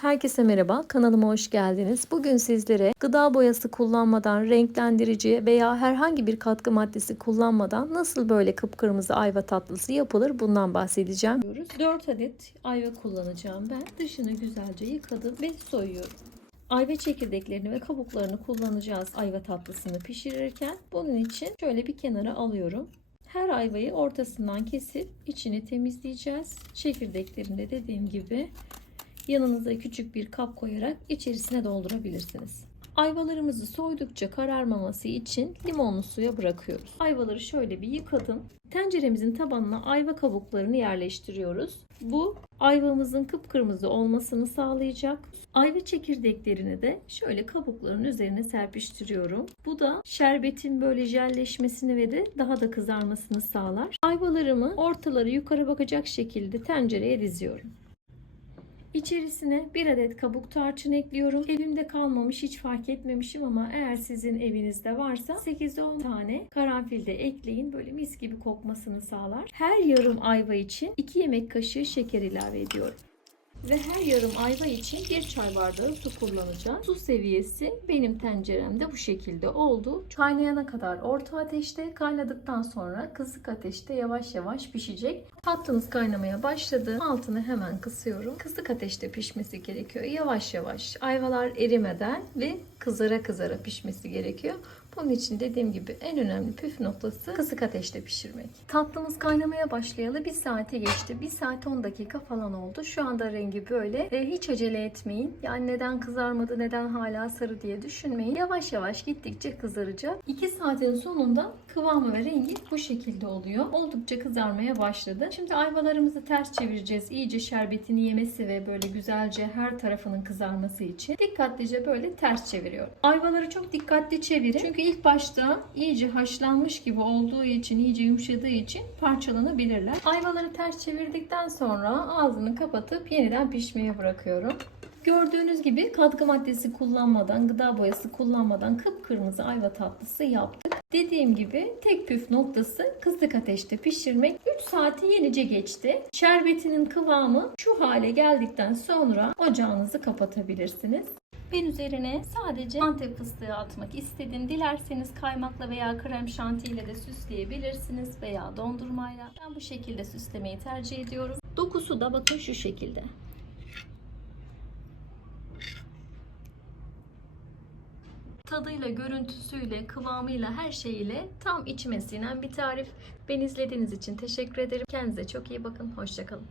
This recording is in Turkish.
Herkese merhaba, kanalıma hoş geldiniz. Bugün sizlere gıda boyası kullanmadan, renklendirici veya herhangi bir katkı maddesi kullanmadan nasıl böyle kıpkırmızı ayva tatlısı yapılır bundan bahsedeceğim. 4 adet ayva kullanacağım ben. Dışını güzelce yıkadım ve soyuyorum. Ayva çekirdeklerini ve kabuklarını kullanacağız ayva tatlısını pişirirken. Bunun için şöyle bir kenara alıyorum. Her ayvayı ortasından kesip içini temizleyeceğiz. Çekirdeklerini de dediğim gibi yanınıza küçük bir kap koyarak içerisine doldurabilirsiniz. Ayvalarımızı soydukça kararmaması için limonlu suya bırakıyoruz. Ayvaları şöyle bir yıkadım. Tenceremizin tabanına ayva kabuklarını yerleştiriyoruz. Bu ayvamızın kıpkırmızı olmasını sağlayacak. Ayva çekirdeklerini de şöyle kabukların üzerine serpiştiriyorum. Bu da şerbetin böyle jelleşmesini ve de daha da kızarmasını sağlar. Ayvalarımı ortaları yukarı bakacak şekilde tencereye diziyorum. İçerisine bir adet kabuk tarçın ekliyorum. Evimde kalmamış hiç fark etmemişim ama eğer sizin evinizde varsa 8-10 tane karanfil de ekleyin. Böyle mis gibi kokmasını sağlar. Her yarım ayva için 2 yemek kaşığı şeker ilave ediyorum. Ve her yarım ayva için bir çay bardağı su kullanacağım. Su seviyesi benim tenceremde bu şekilde oldu. Kaynayana kadar orta ateşte, kaynadıktan sonra kısık ateşte yavaş yavaş pişecek. Tatlımız kaynamaya başladı. Altını hemen kısıyorum. Kısık ateşte pişmesi gerekiyor. Yavaş yavaş ayvalar erimeden ve kızara kızara pişmesi gerekiyor. Bunun için dediğim gibi en önemli püf noktası kısık ateşte pişirmek. Tatlımız kaynamaya başlayalı bir saate geçti. Bir saat 10 dakika falan oldu. Şu anda rengi böyle. E, hiç acele etmeyin. Yani neden kızarmadı, neden hala sarı diye düşünmeyin. Yavaş yavaş gittikçe kızaracak. 2 saatin sonunda kıvamı ve rengi bu şekilde oluyor. Oldukça kızarmaya başladı. Şimdi ayvalarımızı ters çevireceğiz. İyice şerbetini yemesi ve böyle güzelce her tarafının kızarması için. Dikkatlice böyle ters çeviriyorum. Ayvaları çok dikkatli çevirin. Çünkü ilk başta iyice haşlanmış gibi olduğu için, iyice yumuşadığı için parçalanabilirler. Ayvaları ters çevirdikten sonra ağzını kapatıp yeniden pişmeye bırakıyorum. Gördüğünüz gibi katkı maddesi kullanmadan, gıda boyası kullanmadan kıpkırmızı ayva tatlısı yaptık. Dediğim gibi tek püf noktası kısık ateşte pişirmek. 3 saati yenice geçti. Şerbetinin kıvamı şu hale geldikten sonra ocağınızı kapatabilirsiniz. Ben üzerine sadece antep fıstığı atmak istedim. Dilerseniz kaymakla veya krem şantiyle de süsleyebilirsiniz veya dondurmayla. Ben bu şekilde süslemeyi tercih ediyorum. Dokusu da bakın şu şekilde. Tadıyla, görüntüsüyle, kıvamıyla, her şeyiyle tam içime sinen bir tarif. Beni izlediğiniz için teşekkür ederim. Kendinize çok iyi bakın. Hoşçakalın.